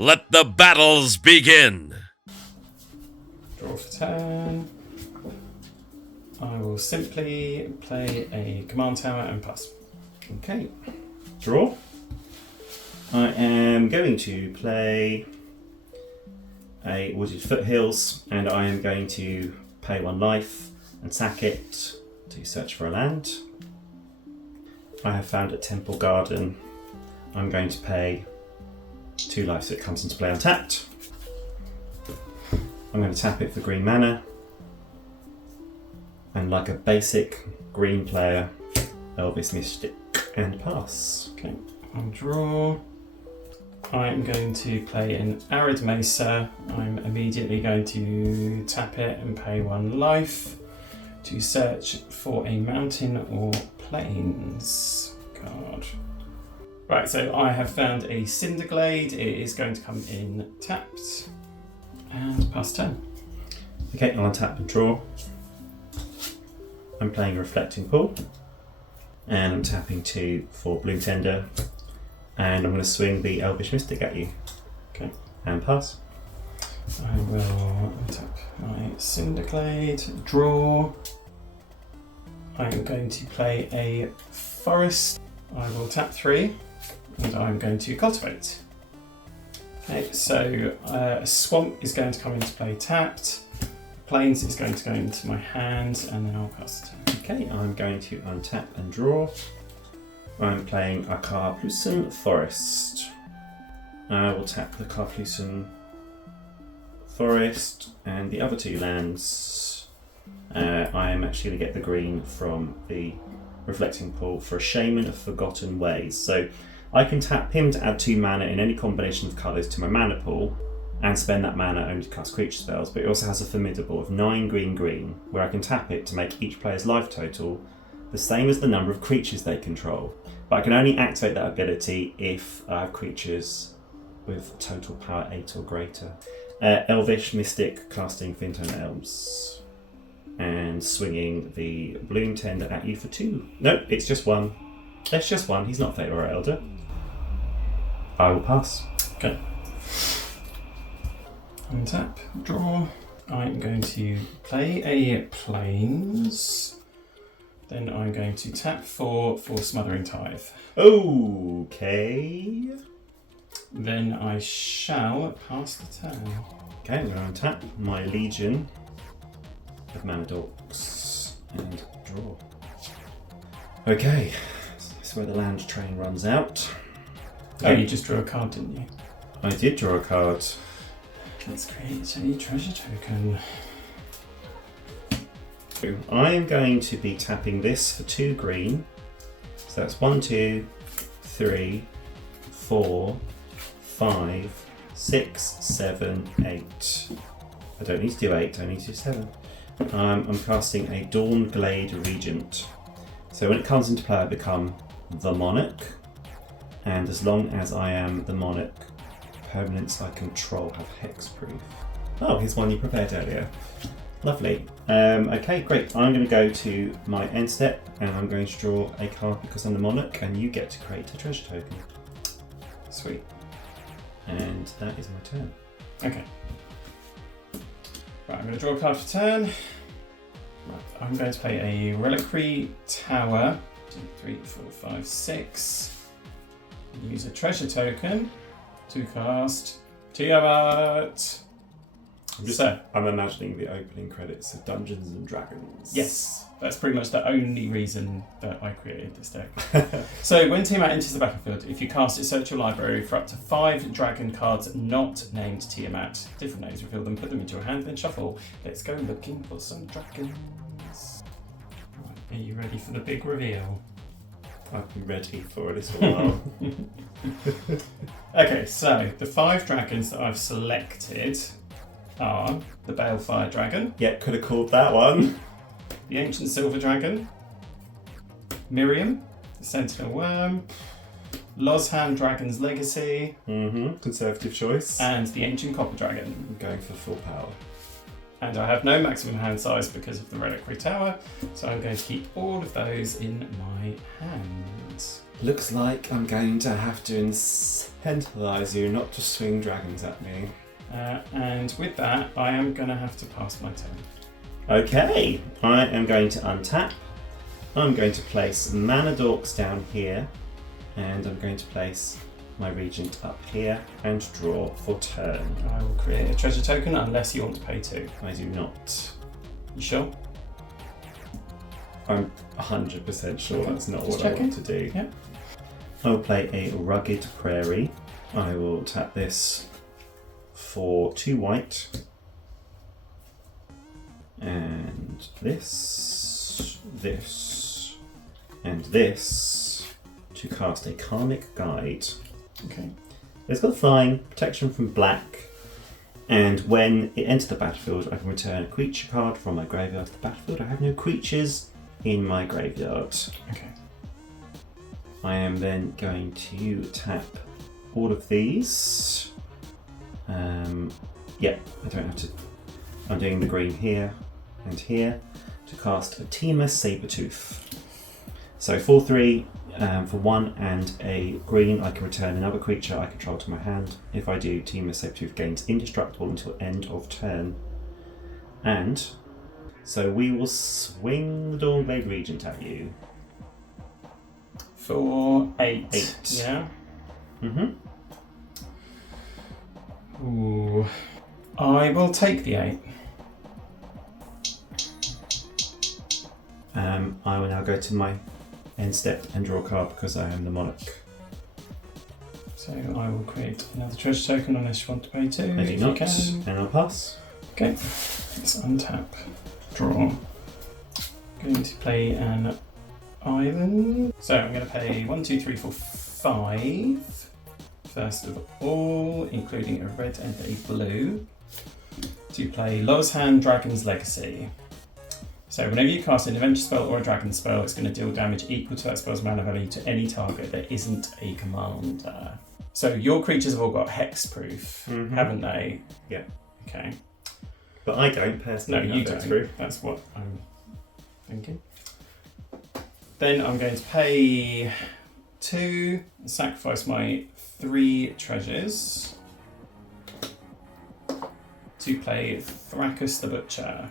Let the battles begin. Draw for turn. I will simply play a command tower and pass. Okay. Draw. I am going to play a Wooded Foothills, and I am going to pay 1 life and sack it to search for a land. I have found a Temple Garden. I'm going to pay 2 life so it comes into play untapped. I'm going to tap it for green mana. And like a basic green player, Elvish Mystic and pass. Okay, I'll draw. I'm going to play an Arid Mesa. I'm immediately going to tap it and pay 1 life to search for a mountain or plains card. Right, so I have found a Cinderglade. It is going to come in tapped and pass turn. Okay, I'll untap and draw. I'm playing a Reflecting Pool, and I'm tapping 2 for Blue Tender, and I'm going to swing the Elvish Mystic at you. Okay. And pass. I will untap my Cinderglade, draw. I am going to play a Forest. I will tap 3, and I'm going to cultivate. Okay, so a Swamp is going to come into play tapped. Plains is going to go into my hand, and then I'll pass it. Okay, I'm going to untap and draw. I'm playing a Karplusan Forest. I will tap the Karplusan Forest and the other 2 lands. I am actually going to get the green from the Reflecting Pool for a Shaman of Forgotten Ways. So I can tap him to add 2 mana in any combination of colours to my mana pool, and spend that mana only to cast creature spells, but it also has a formidable of 9 green, where I can tap it to make each player's life total the same as the number of creatures they control. But I can only activate that ability if I have creatures with total power 8 or greater. Elvish Mystic casting Fintone Elves, and swinging the Bloom Tender at you for 2. Nope, it's just 1. It's just 1, he's not Fatal or Elder. I will pass. Okay. Untap, draw. I'm going to play a Plains. Then I'm going to tap for Smothering Tithe. Okay. Then I shall pass the turn. Okay, I'm going to untap my Legion of Mana Dorks and draw. Okay, this is where the land train runs out. Oh, you just drew a card, didn't you? I did draw a card. Let's create a treasure token. I am going to be tapping this for 2 green. So that's 1, 2, 3, 4, 5, 6, 7, 8. I don't need to do 8, I need to do 7. I'm casting a Dawn Glade Regent. So when it comes into play, I become the Monarch. And as long as I am the Monarch, permanents I control have hexproof. Oh, here's one you prepared earlier. Lovely. Okay, great. I'm going to go to my end step, and I'm going to draw a card because I'm the Monarch, and you get to create a treasure token. Sweet. And that is my turn. Okay. Right, I'm going to draw a card for turn. Right, I'm going to play a Reliquary Tower. 2, 3, 4, 5, 6. Use a treasure token to cast Tiamat. I'm imagining the opening credits of Dungeons and Dragons. Yes, that's pretty much the only reason that I created this deck. So when Tiamat enters the battlefield, if you cast it, search your library for up to 5 dragon cards not named Tiamat. Different names, reveal them, put them into your hand, then shuffle. Let's go looking for some dragons. Right, are you ready for the big reveal? I've been ready for a little while. Okay, so the 5 dragons that I've selected are the Balefire Dragon. Yeah, could have called that one. The Ancient Silver Dragon. Miriam, the Sentinel Worm. Lozhan Dragon's Legacy. Conservative choice. And the Ancient Copper Dragon. I'm going for full power. And I have no maximum hand size because of the Reliquary Tower, so I'm going to keep all of those in my hands. Looks like I'm going to have to incentivize you not to swing dragons at me. And with that, I am going to have to pass my turn. Okay, I am going to untap. I'm going to place mana dorks down here, and I'm going to place my regent up here and draw for turn. I will create a treasure token unless you want to pay 2. I do not. You sure? I'm 100% sure Okay, that's not just what I checking. want to do. Yeah. I will play a rugged prairie. I will tap this for 2 white. And this, and this to cast a Karmic Guide. Okay. It's got flying, protection from black, and when it enters the battlefield, I can return a creature card from my graveyard to the battlefield. I have no creatures in my graveyard. Okay. I am then going to tap all of these. Yeah, I don't have to. I'm doing the green here and here to cast a Tima Sabertooth. So 4/3 for 1 and a green, I can return another creature I control to my hand. If I do, Tima Sabertooth gains indestructible until end of turn. And so we will swing the Dawnblade Regent at you. For 8. 8. Yeah. Mm-hmm. Ooh. I will take the 8. I will now go to my end step and draw a card because I am the monarch. So I will create another treasure token unless you want to pay 2. I do if not, you can. and I'll pass. Okay. Let's untap. Draw. Going to play an island. So I'm going to pay 1, 2, 3, 4, 5. First of all, including a red and a blue, to play Low's Hand Dragon's Legacy. So whenever you cast an adventure spell or a dragon spell, it's going to deal damage equal to that spell's mana value to any target that isn't a commander. So your creatures have all got hexproof, haven't they? Yeah. Okay. But I don't personally. No, you have don't. hexproof. That's what I'm thinking. Then I'm going to pay 2, sacrifice my 3 treasures to play Thrakus the Butcher.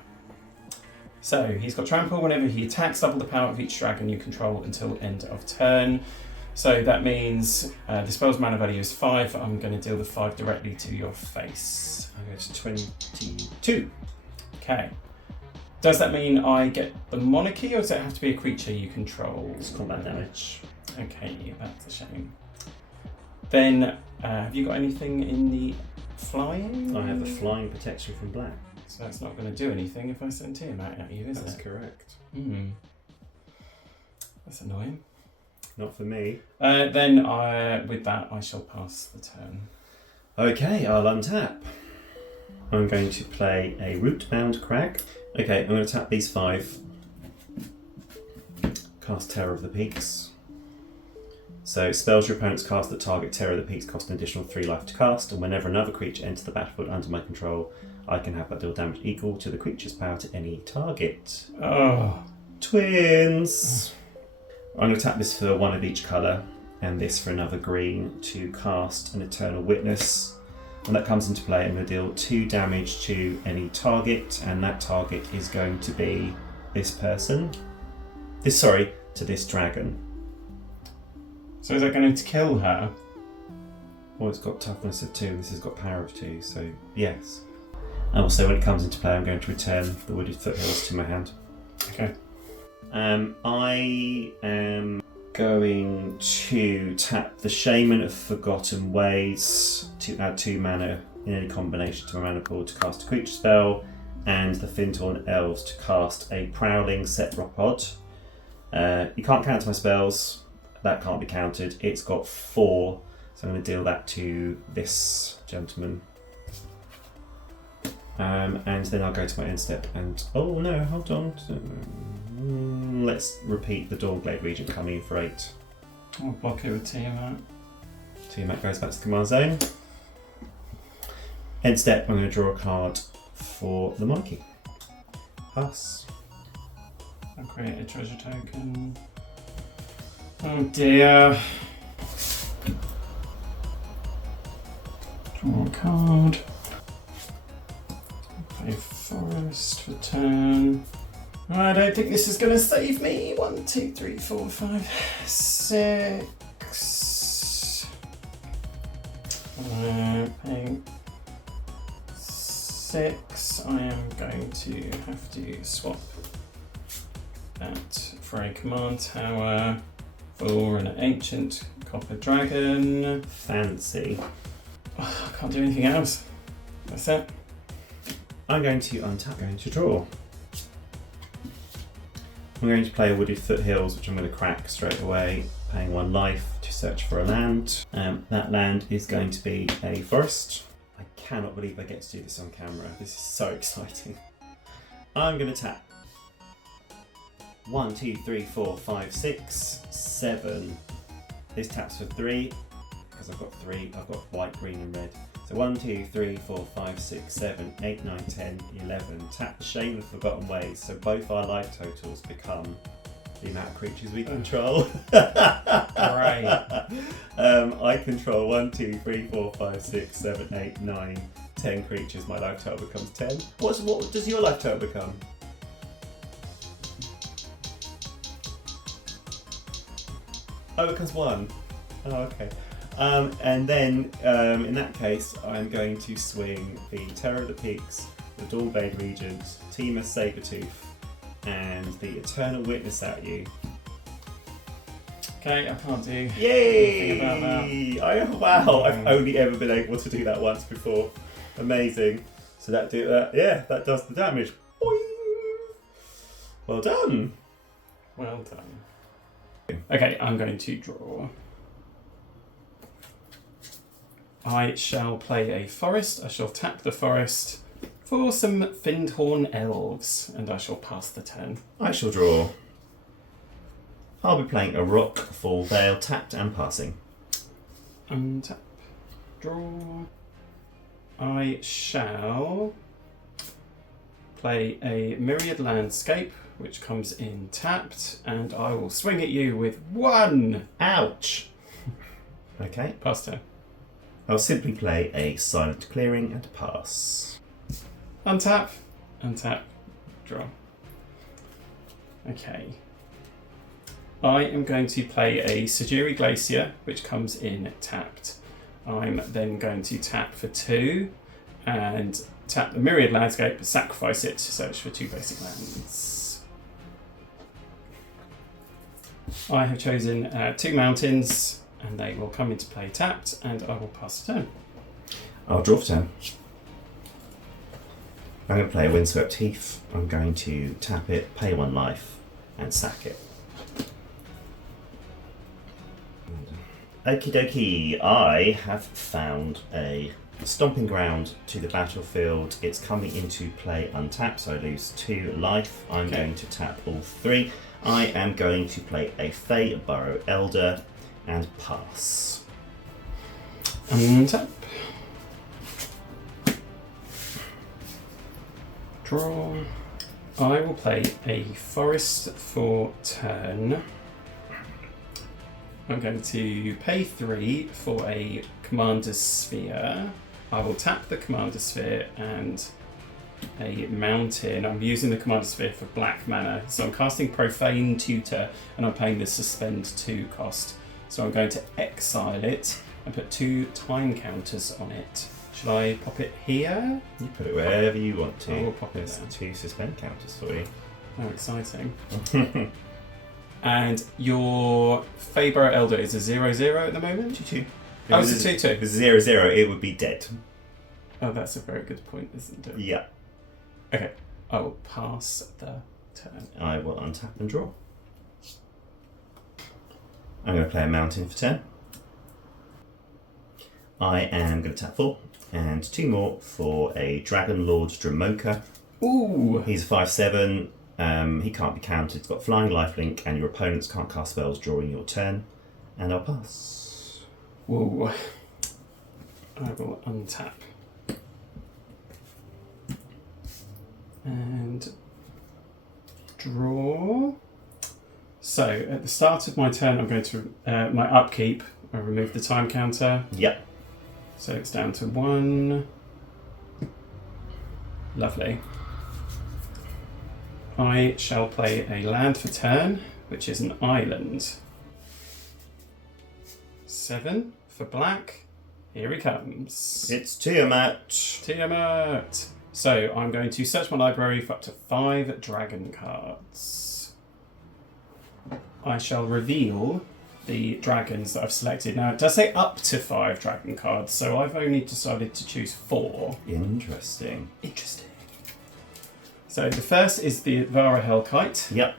So he's got trample. Whenever he attacks, double the power of each dragon you control until end of turn. So that means the spell's mana value is 5. I'm going to deal the 5 directly to your face. I go to 22. Okay. Does that mean I get the monarchy, or does it have to be a creature you control? It's combat damage. Okay, that's a shame. Then, have you got anything in the flying? I have the flying protection from black. So that's not going to do anything if I send Tiamat at you, is That's it? correct. That's annoying. Not for me. Then, with that, I shall pass the turn. Okay, I'll untap. I'm going to play a Rootbound Crag. Okay, I'm going to tap these 5. Cast Terror of the Peaks. So spells your opponents cast that target Terror of the Peaks cost an additional 3 life to cast, and whenever another creature enters the battlefield under my control, I can have that deal damage equal to the creature's power to any target. Oh. Twins! I'm going to tap this for 1 of each colour, and this for another green to cast an Eternal Witness. When that comes into play, I'm going to deal 2 damage to any target, and that target is going to be this person. To this dragon. So is that going to kill her? Well, it's got toughness of 2, this has got power of 2, so yes. And also, when it comes into play, I'm going to return the Wooded Foothills to my hand. Okay. I am going to tap the Shaman of Forgotten Ways to add 2 mana in any combination to my mana pool to cast a creature spell, and the Fintorn Elves to cast a Prowling Sephiropod. You can't counter my spells, that can't be countered. It's got 4, so I'm going to deal that to this gentleman. And then I'll go to my end step and... Oh no, hold on. Let's repeat the Dawnblade Regent coming in for 8. I'll block it with Tiamat. Tiamat goes back to the command zone. End step, I'm going to draw a card for the monkey. Pass. I'll create a treasure token. Oh dear. Draw a card. Play forest for turn. I don't think this is going to save me. 1, 2, 3, 4, 5, 6. Paying 6. I am going to have to swap that for a command tower for an ancient copper dragon. Fancy. Oh, I can't do anything else. That's it. I'm going to untap, going to draw. I'm going to play Wooded Foothills, which I'm going to crack straight away, paying 1 life to search for a land. That land is going to be a forest. I cannot believe I get to do this on camera. This is so exciting. I'm going to tap 1, 2, 3, 4, 5, 6, 7. This taps for 3, because I've got 3. I've got white, green and red. So 1, 2, 3, 4, 5, 6, 7, 8, 9, 10, 11. Tap the Shaman of Forgotten Ways, so both our life totals become the amount of creatures we control. Right. I control 1, 2, 3, 4, 5, 6, 7, 8, 9, 10 creatures. My life total becomes 10. What does your life total become? Oh, it becomes 1. Oh, okay. And then, in that case, I'm going to swing the Terror of the Peaks, the Dawnblade Regent, Tiamat Sabertooth, and the Eternal Witness at you. Okay, I can't do Yay! anything about that. Wow, I've only ever been able to do that once before. Amazing. So that that does the damage. Boing! Well done. Well done. Okay, I'm going to draw. I shall play a forest. I shall tap the forest for some Findhorn elves, and I shall pass the turn. I shall draw. I'll be playing a rock, full veil, tapped and passing. Untap. Draw. I shall play a Myriad Landscape, which comes in tapped, and I will swing at you with 1. Ouch! Okay. Pass turn. I'll simply play a Silent Clearing and pass. Untap. Untap. Draw. Okay. I am going to play a Sajiri Glacier, which comes in tapped. I'm then going to tap for 2 and tap the Myriad Landscape, sacrifice it to search for 2 basic lands. I have chosen 2 mountains, and they will come into play tapped, and I will pass the turn. I'll draw for turn. I'm going to play Windswept Heath. I'm going to tap it, pay 1 life, and sack it. Okie dokie, I have found a stomping ground to the battlefield. It's coming into play untapped, so I lose 2 life. I'm going to tap all 3. I am going to play a Fey Burrow Elder and pass. Untap. Draw. I will play a forest for turn. I'm going to pay 3 for a Commander's Sphere. I will tap the Commander's Sphere and a mountain. I'm using the Commander's Sphere for black mana. So I'm casting Profane Tutor and I'm paying the Suspend 2 cost. So I'm going to exile it and put 2 time counters on it. Should I pop it here? You put it wherever you want to. I will pop it There's there. 2 suspend counters for you. How exciting. And your Faber Elder is a 0/0 at the moment? 2/2. Oh, it's a 2/2. If it was 0/0, it would be dead. Oh, that's a very good point, isn't it? Yeah. Okay, I will pass the turn. I will untap and draw. I'm going to play a mountain for 10. I am going to tap 4 and 2 more for a Dragon Lord Dramoka. Ooh! He's 5/7. He can't be counted. He's got flying lifelink, and your opponents can't cast spells during your turn. And I'll pass. Whoa. I will untap. And draw. So at the start of my turn, I'm going to my upkeep. I remove the time counter. Yep. So it's down to 1. Lovely. I shall play a land for turn, which is an island. 7 for black. Here he comes. It's Tiamat. Tiamat. So I'm going to search my library for up to 5 dragon cards. I shall reveal the dragons that I've selected. Now it does say up to 5 dragon cards, so I've only decided to choose 4. Interesting. Interesting. So the first is the Vara Hellkite. Yep.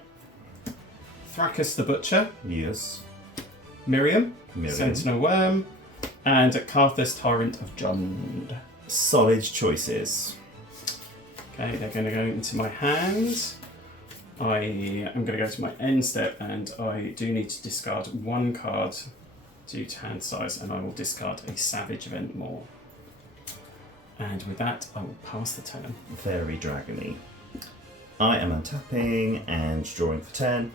Thrakus the Butcher. Yes. Miriam. Miriam. Sentinel Worm. And Karthus Tyrant of Jund. Solid choices. Okay, they're going to go into my hand. I am going to go to my end step, and I do need to discard 1 card due to hand size, and I will discard a Savage Event more. And with that, I will pass the turn. Very dragony. I am untapping and drawing for 10.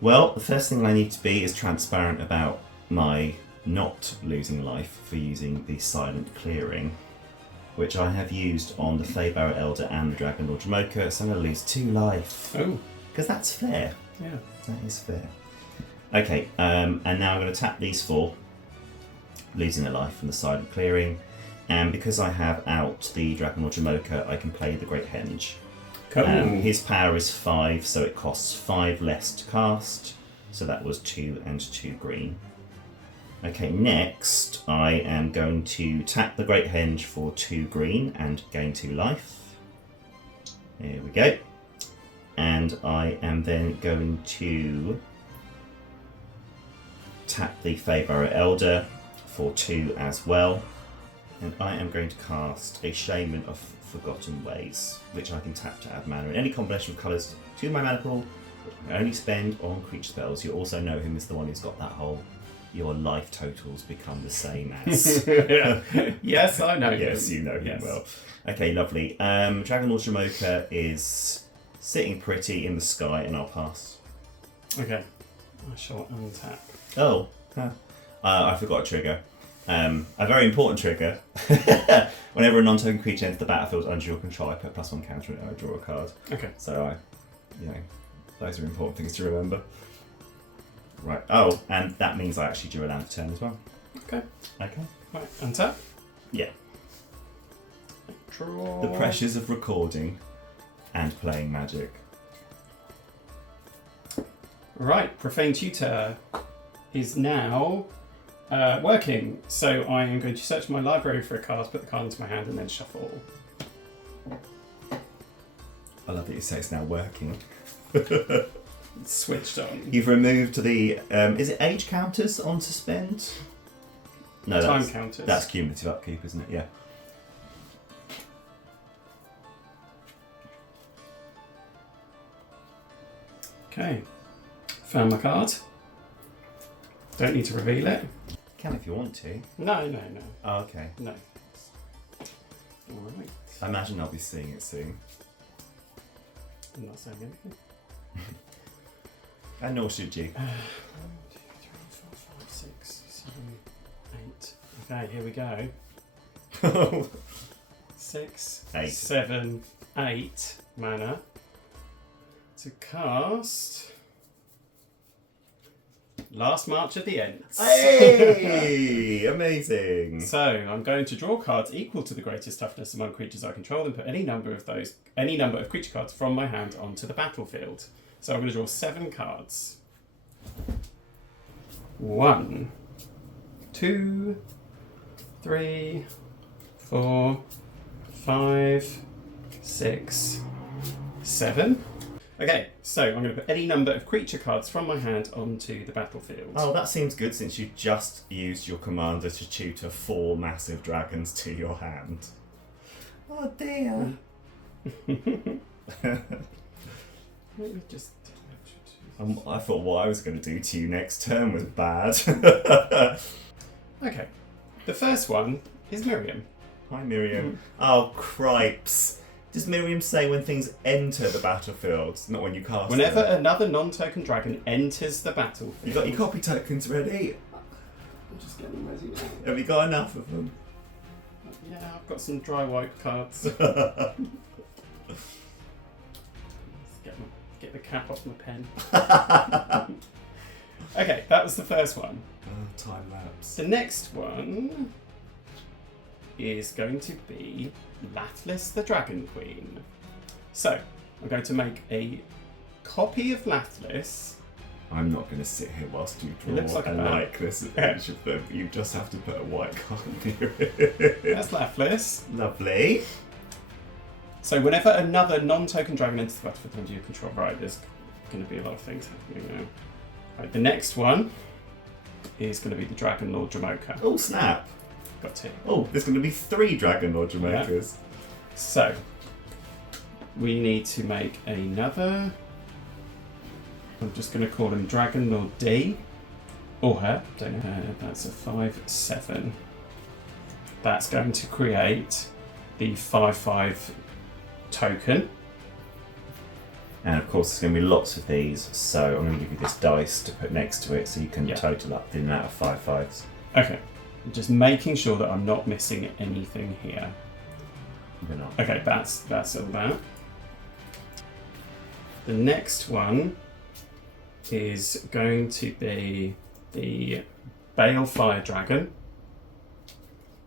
Well, the first thing I need to be is transparent about my not losing life for using the silent clearing, which I have used on the Feybarrow Elder and the Dragon Lord Jamoka, so I'm going to lose 2 life. Oh. Because that's fair. Yeah. That is fair. Okay, and now I'm going to tap these 4, losing a life from the silent clearing, and because I have out the Dragon Lord Jamoka, I can play the Great Henge. Cool. His power is 5, so it costs 5 less to cast, so that was 2 and 2 green. Okay, next I am going to tap the Great Henge for 2 green and gain 2 life. Here we go. And I am then going to tap the Feybarrow Elder for 2 as well. And I am going to cast a Shaman of Forgotten Ways, which I can tap to add mana in any combination of colours to my mana pool, which I only spend on creature spells. You also know him as the one who's got that whole your life totals become the same as. Yes, I know him. Yes, you know him well. Okay, lovely. Dragon Lord Jamoka is sitting pretty in the sky, and I'll pass. Okay, I shall untap. Oh, I forgot a trigger. A very important trigger. Whenever a non-token creature enters the battlefield under your control, I put +1 counter and I draw a card. Okay. So those are important things to remember. Right. Oh, and that means I actually drew a land turn as well. Okay. Okay. Right, untap. Yeah. Draw. The pressures of recording and playing Magic. Right, Profane Tutor is now working. So I am going to search my library for a card, put the card into my hand, and then shuffle. I love that you say it's now working. It's switched on. You've removed the is it age counters on suspend? No, Time counters. That's cumulative upkeep, isn't it? Yeah. Okay. Found my card. Don't need to reveal it. Can if you want to. No. Oh, okay. No. Alright. I imagine I'll be seeing it soon. I'm not saying anything. And nor should you. 1, 2, 3, 4, 5, 6, 7, 8. Okay, here we go. 6, 8. 7, 8 mana to cast Last March of the Ents. Hey! Amazing. So I'm going to draw cards equal to the greatest toughness among creatures I control, and put any number of creature cards from my hand onto the battlefield. So I'm going to draw 7 cards. 1, 2, 3, 4, 5, 6, 7. Okay, so I'm going to put any number of creature cards from my hand onto the battlefield. Oh, that seems good since you just used your commander to tutor 4 massive dragons to your hand. Oh dear. Let me just... I thought what I was going to do to you next turn was bad. Okay, the first one is Miriam. Hi Miriam. Oh, cripes. Does Miriam say when things enter the battlefield, not when you cast Whenever them? another non-token dragon enters the battlefield. You got your copy tokens ready? I'm just getting them ready now. Have you got enough of them? Yeah, I've got some dry white cards. Get the cap off my pen. Okay, that was the first one. Time lapse. The next one is going to be Lathlis the Dragon Queen. So, I'm going to make a copy of Lathlis. I'm not going to sit here whilst you draw looks like a man. likeness of each of them. You just have to put a white card near it. That's Lathlis. Lovely. So whenever another non-token dragon enters the battlefield under your control, right, there's going to be a lot of things happening now. Right, the next one is going to be the Dragon Lord Jamoka. Oh, snap. Got two. Oh, there's going to be 3 Dragon Lord Jamokas. So, we need to make another... I'm just going to call him Dragon Lord D. Or her. Don't know. That's a 5/7. That's going to create the 5/5 token. And of course, there's going to be lots of these, so I'm going to give you this dice to put next to it so you can total up the amount of 5/5s. Okay. I'm just making sure that I'm not missing anything here. You're not. Okay, that's all that. The next one is going to be the Balefire Dragon.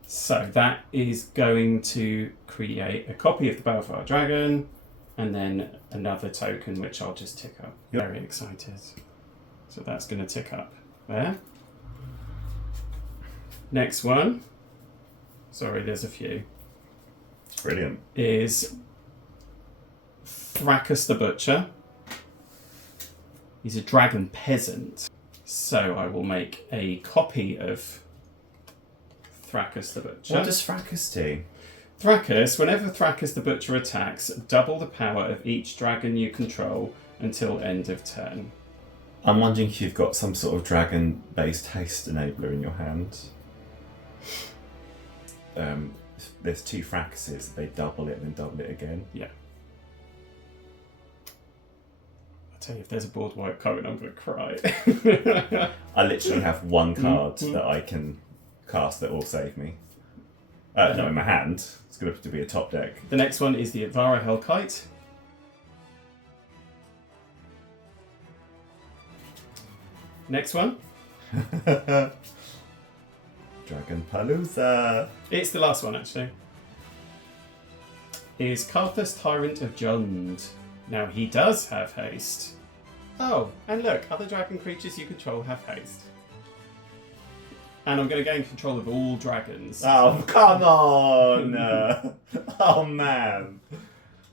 So that is going to create a copy of the Balefire Dragon and then another token which I'll just tick up. Yep. Very excited. So that's going to tick up there. Next one, sorry there's a few, Brilliant. is Thrakus the Butcher. He's a dragon peasant. So I will make a copy of Thrakus the Butcher. What does Fracas do? Thrakus, whenever Thrakus the Butcher attacks, double the power of each dragon you control until end of turn. I'm wondering if you've got some sort of dragon-based haste enabler in your hand. There's 2 Fracases, they double it and then double it again. Yeah. I'll tell you, if there's a board wipe coming, I'm going to cry. I literally have 1 card that I can cast that will save me. No, in my hand. It's going to have to be a top deck. The next one is the Advara Hellkite. Next one. Dragon Palooza. It's the last one, actually. Is Karthus Tyrant of Jund. Now, he does have haste. Oh, and look, other dragon creatures you control have haste. And I'm going to gain control of all dragons. Oh, come on! Oh, man.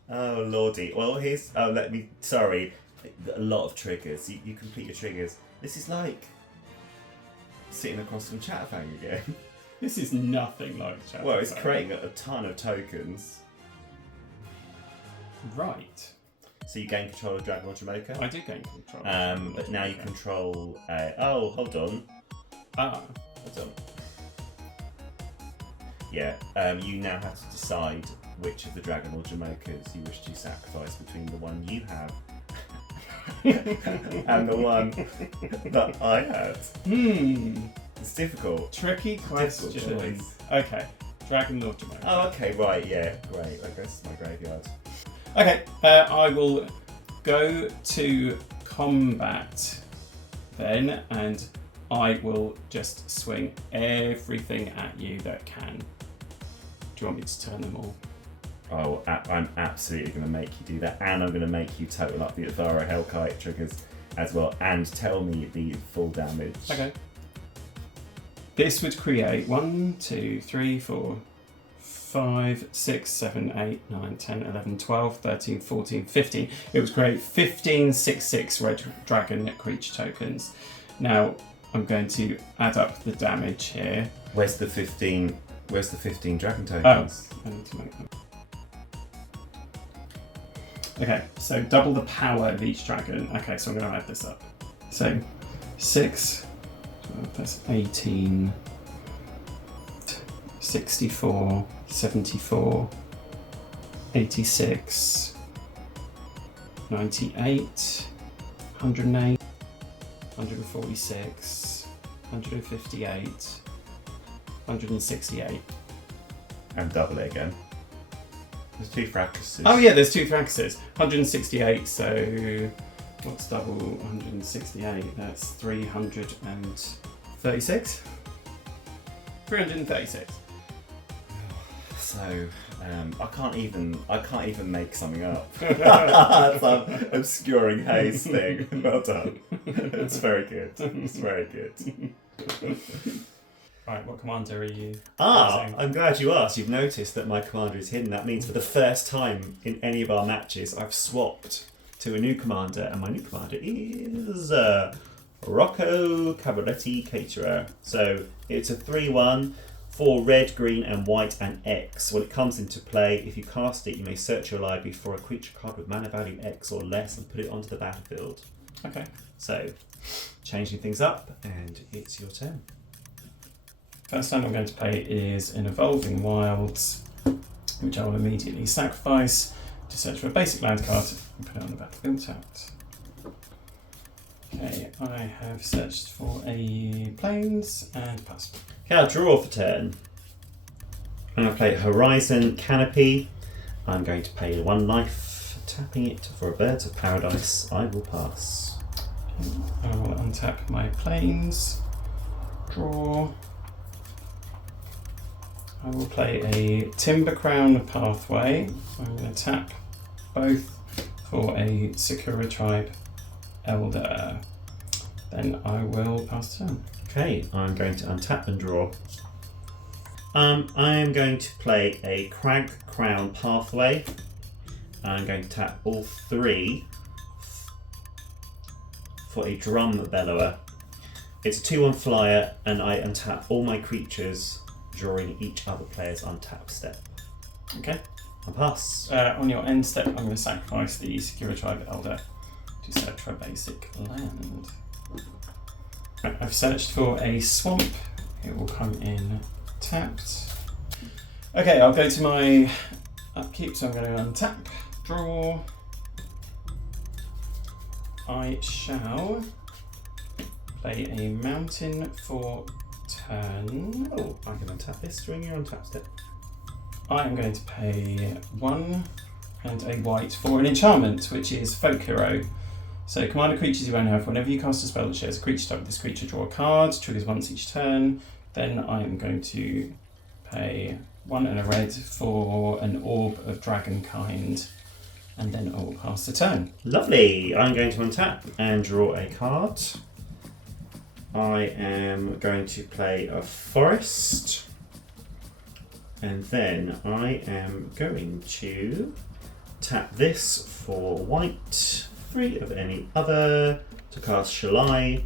Oh, lordy. Well, here's... Oh, Sorry. A lot of triggers. You complete your triggers. This is like sitting across from Chatterfang again. This is nothing like Chatterfang. Well, it's creating a ton of tokens. Right. So you gain control of Dragon Lord Jamoka. I do gain control. But now you control... oh, hold on. Hold on. Yeah, you now have to decide which of the Dragon Lord Jamokas you wish to sacrifice between the one you have and the one that I had. It's difficult. Tricky question. Difficult choice. Okay, Dragon Lord Jamoka. Oh, okay, right, yeah, great. I guess my graveyard. Okay, I will go to combat then, and I will just swing everything at you that can. Do you want me to turn them all? Oh, I'm absolutely going to make you do that, and I'm going to make you total up the Advara Hellkite triggers as well, and tell me the full damage. Okay. This would create 1, 2, 3, 4, 5, 6, 7, 8, 9, 10, 11, 12, 13, 14, 15. It would create 15 6/6 red dragon creature tokens. Now, I'm going to add up the damage here. Where's the 15 dragon tokens? Oh, I need to make them. Okay, so double the power of each dragon. Okay, so I'm going to add this up. So 6, 12, that's 18, 64, 74, 86, 98, 108, 146, 158, 168. And double it again. There's 2 fracases. Oh yeah, there's 2 fracases. 168, so what's double 168? That's 336? 336. So, I can't even make something up. Some obscuring haze thing. Well done. It's very good. It's very good. Right, what commander are you using? I'm glad you asked. You've noticed that my commander is hidden. That means for the first time in any of our matches, I've swapped to a new commander, and my new commander is Rocco Cabaretti Caterer. So it's a 3/1 for red, green, and white, and X. When it comes into play, if you cast it, you may search your library for a creature card with mana value X or less and put it onto the battlefield. Okay. So, changing things up, and it's your turn. First land I'm going to play is an Evolving Wilds, which I will immediately sacrifice to search for a basic land card and put it on the battlefield tapped. Okay, I have searched for a plains and pass. Okay, I'll draw for turn. I'm going to play Horizon Canopy. I'm going to pay 1 life, tapping it for a Birds of Paradise. I will pass. I will untap my plains, draw. I will play a Timber Crown Pathway. I'm going to tap both for a Sakura Tribe Elder. Then I will pass turn. Okay, I'm going to untap and draw. I am going to play a Crag Crown Pathway. I'm going to tap all 3 for a Drum Bellower. It's a 2/1 flyer, and I untap all my creatures during each other player's untap step. Okay. I pass. On your end step, I'm going to sacrifice the Sakura Tribe Elder to search for a basic land. Right, I've searched for a swamp. It will come in tapped. Okay, I'll go to my upkeep, so I'm going to untap, draw. I shall play a mountain for turn. Oh, I can untap this during your untap step. I am going to pay 1 and a white for an enchantment, which is Folk Hero. So commander creatures you won't have. Whenever you cast a spell that shares a creature type with this creature, draw a card. Triggers once each turn. Then I am going to pay 1 and a red for an Orb of Dragonkind, and then I will pass the turn. Lovely. I'm going to untap and draw a card. I am going to play a forest, and then I am going to tap this for white, 3 of any other, to cast Shalai,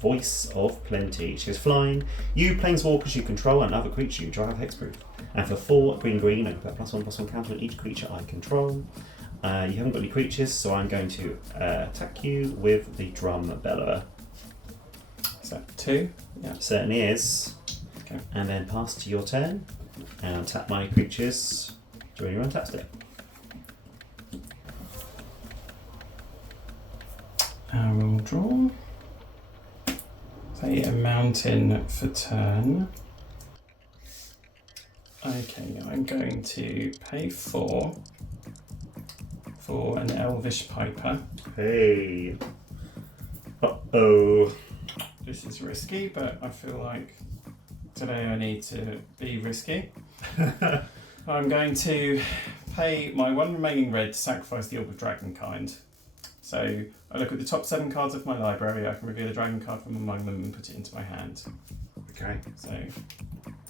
Voice of Plenty. She is flying. You planeswalkers you control and other creature you drive hexproof. And for 4 green, I can put +1/+1 counter on each creature I control. You haven't got any creatures, so I'm going to attack you with the Drum Bellower. Is that 2? Yeah. Certainly is. Okay. And then pass to your turn and tap my creatures during your untap step. I will draw. Play a mountain for turn. Okay, I'm going to pay 4 for an Elvish Piper. Hey. Uh-oh. This is risky, but I feel like today I need to be risky. I'm going to pay my 1 remaining red to sacrifice the Orb of Dragonkind. So I look at the top 7 cards of my library, I can reveal a dragon card from among them and put it into my hand. Okay. So,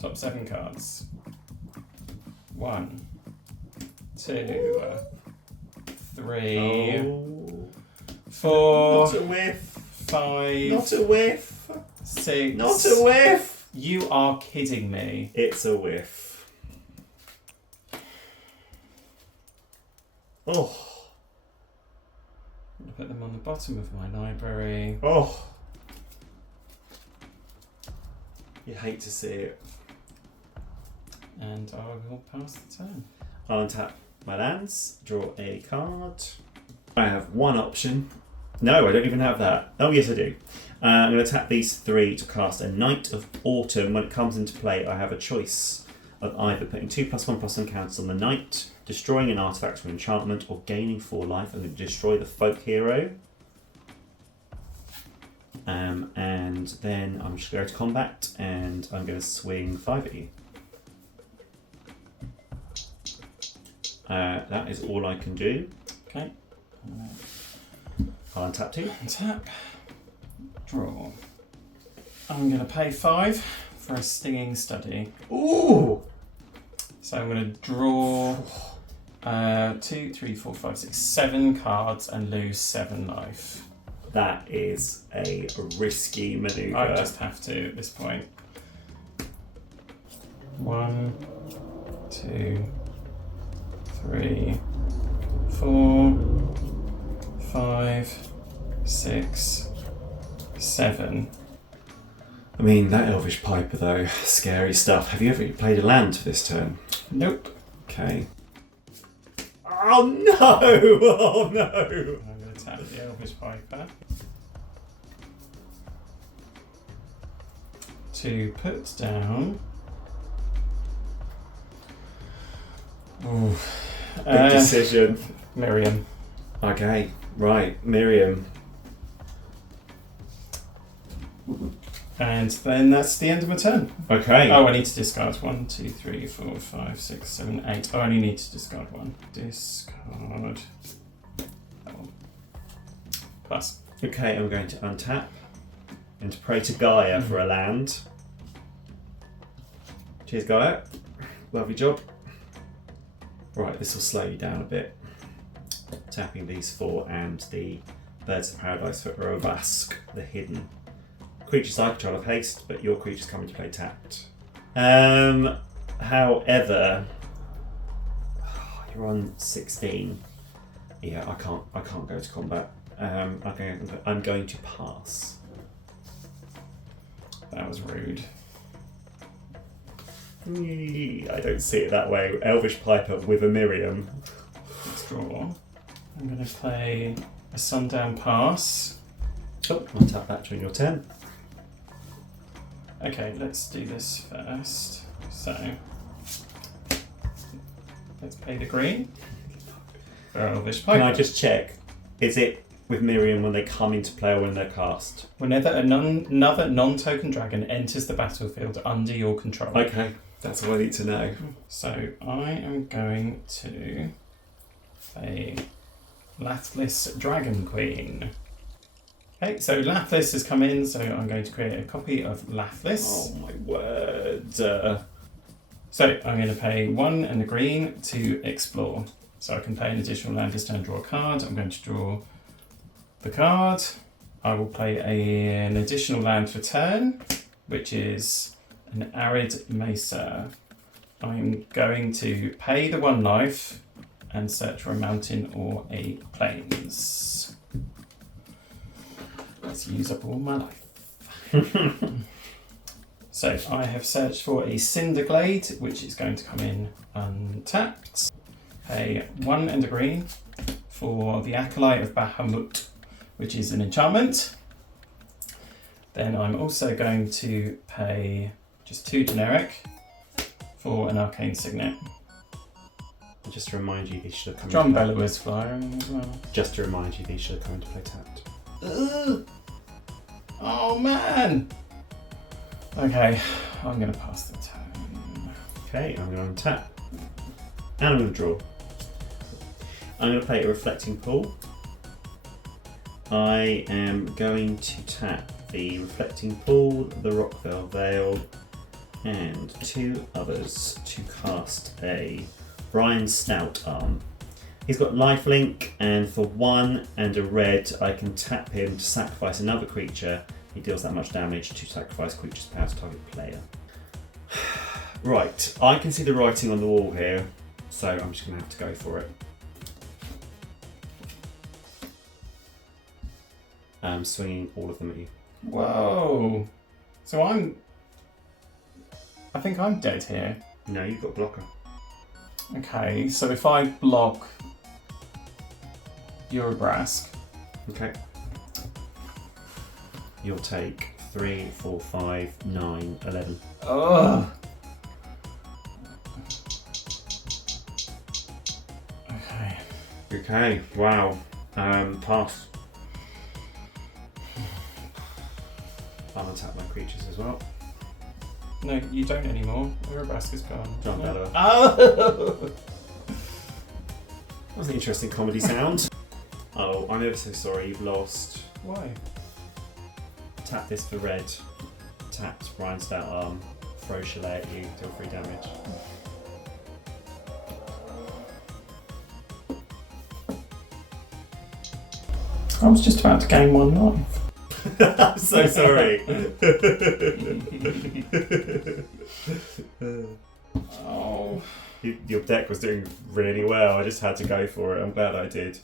top 7 cards. 1, 2, 3, Oh. 4, Not a whiff. 5, Not a whiff. 6. Not a whiff. You are kidding me. It's a whiff. Oh. I'm going to put them on the bottom of my library. Oh. You hate to see it. And I will pass the turn. I'll untap my lands, draw a card. I have one option. No, I don't even have that. Oh, yes, I do. I'm going to tap these 3 to cast a Knight of Autumn. When it comes into play, I have a choice of either putting 2+1/+1 counters on the Knight, destroying an artifact or enchantment, or gaining 4 life. I'm going to destroy the folk hero. And then I'm just going to go to combat, and I'm going to swing 5 at you. That is all I can do. Okay. I'll untap 2. Tap. Draw. I'm going to pay 5 for a Stinging Study. Ooh! So I'm going to draw 2, 3, 4, 5, 6, 7 cards and lose 7 life. That is a risky manoeuvre. I just have to at this point. 1, 2, 3, 4, 5, 6, 7. I mean, that Elvish Piper though, scary stuff. Have you ever played a land for this turn? Nope. Okay. Oh no! Oh no! I'm going to tap the Elvish Piper to put down. Ooh. Big decision. Miriam. Okay, right, Miriam. And then that's the end of my turn. Okay. Oh, I need to discard 1, 2, 3, 4, 5, 6, 7, 8. Oh, I only need to discard 1. Discard. That one. Plus. Okay, I'm going to untap and to pray to Gaia for a land. Cheers, Gaia. Lovely job. Right, this will slow you down a bit. Tapping these 4 and the Birds of Paradise for Rovask, the hidden. Creatures I control have haste, but your creatures come into play tapped. However, you're on 16. Yeah, I can't go to combat. I'm going to pass. That was rude. I don't see it that way. Elvish Piper with a Miriam. Let's draw. I'm going to play a Sundown Pass. Oh, I'll tap that during your turn. Okay, let's do this first. So, let's pay the green for Elvish Piper. Can I just check? Is it with Miriam when they come into play or when they're cast? Whenever another non-token dragon enters the battlefield under your control. Okay, that's all I need to know. So I am going to play Lathless Dragon Queen. Okay, so Lathless has come in, so I'm going to create a copy of Lathless. Oh my word. So I'm going to pay 1 and a green to explore. So I can play an additional land this turn, draw a card. I'm going to draw the card. I will play an additional land for turn, which is an Arid Mesa. I'm going to pay the 1 life and search for a mountain or a plains. Let's use up all my life. So I have searched for a Cinderglade, which is going to come in untapped. Pay 1 and a green for the Acolyte of Bahamut, which is an enchantment. Then I'm also going to pay just 2 generic for an Arcane Signet. Just to remind you, these should have come Drum into play. Bellow is flying as well. Just to remind you, these should have come into play tapped. Ugh. Oh man! Okay, I'm going to pass the turn. Okay, I'm going to untap. And I'm going to draw. I'm going to play a Reflecting Pool. I am going to tap the Reflecting Pool, the Rockville Vale, and 2 others to cast a Brian Stout Arm. He's got lifelink, and for 1 and a red, I can tap him to sacrifice another creature. He deals that much damage to sacrifice creature's power to target player. Right, I can see the writing on the wall here, so I'm just going to have to go for it. I'm swinging all of them at you. Whoa! So I think I'm dead here. No, you've got blocker. Okay, so if I block Urabrask, Okay. You'll take 3, 4, 5, 9, 11. ugh. Okay. Okay, wow. Pass. I'll untap my creatures as well. No, you don't anymore. Urabrask is gone. John No. Bellow. Oh! That was an interesting comedy sound. Oh, I'm ever so sorry, you've lost. Why? Tap this for red. Tapped Brian Stout Arm. Throw Chalet at you, deal 3 damage. I was just about to gain 1 life. I'm so sorry. Oh. Your deck was doing really well, I just had to go for it. I'm glad I did.